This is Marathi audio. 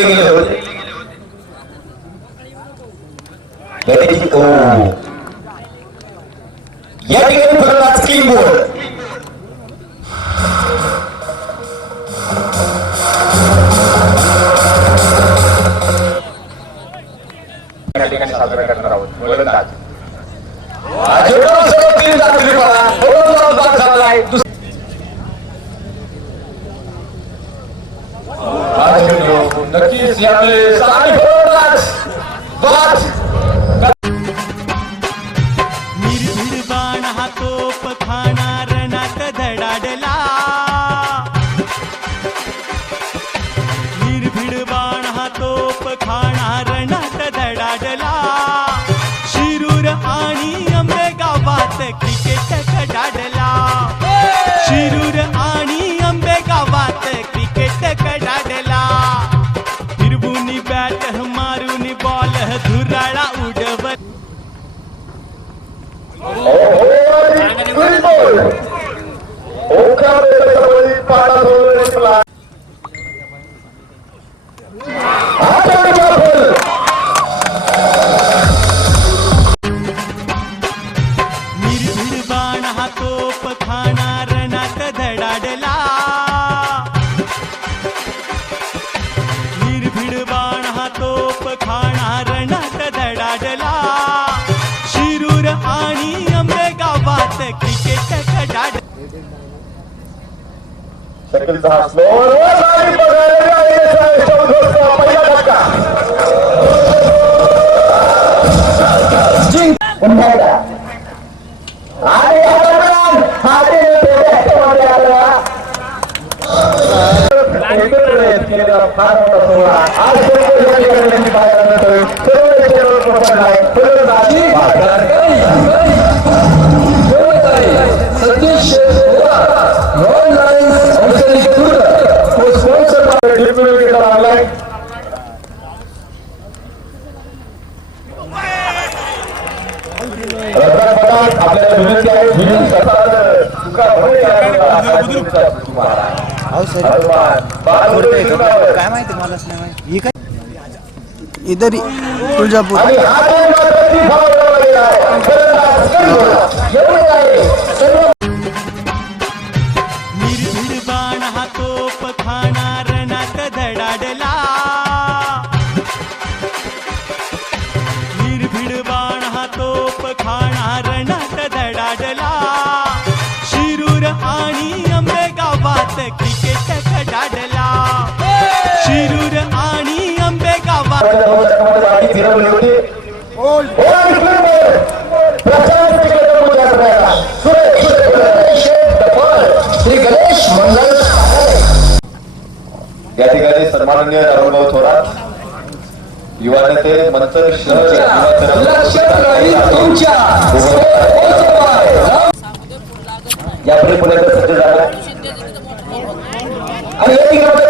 गेले होते या ठिकाणी फलंदाज क्लीन बोर्ड या ठिकाणी साजरा करणार आहोत गोलंदाज नक्कीच यावेळेस निर्भीड बाण हा तोप खाणार नाक धडाडला निर्भीड बाण हा तोप खाणार नाक धडाडला शिरूर आणि अंबे गावात क्रिकेट कडाडला शिरूर आणि अंबे गावात क्रिकेट कडाडला फिरवून बॅट मारून बॉल धुराळा उडवत निर्भीड बाण हा तोप खाणार नाक धडाडला निर्भीड बाण हा तोप खाणार नाक धडाडला शिरूर आणि अंबे गावात क्रिकेट कडाड आपल्याला विनंती आहे काय माहिती मलाच नाही माहिती ही काय इधर तुळजापूर निर्भीड बाण हा तोप खाणार नाक धडाडला निर्भीड बाण हा तोप खाणार नाक धडाडला शिरूर आणि अंबे गावात क्रिकेट कडाडला शिरूर आणि अंबे गावात या ठिकाणी सन्माननीय राहुलभाऊ थोरात युवा नेते मंचर शहर यापुढे सज्ज झाला आणि या ठिकाणी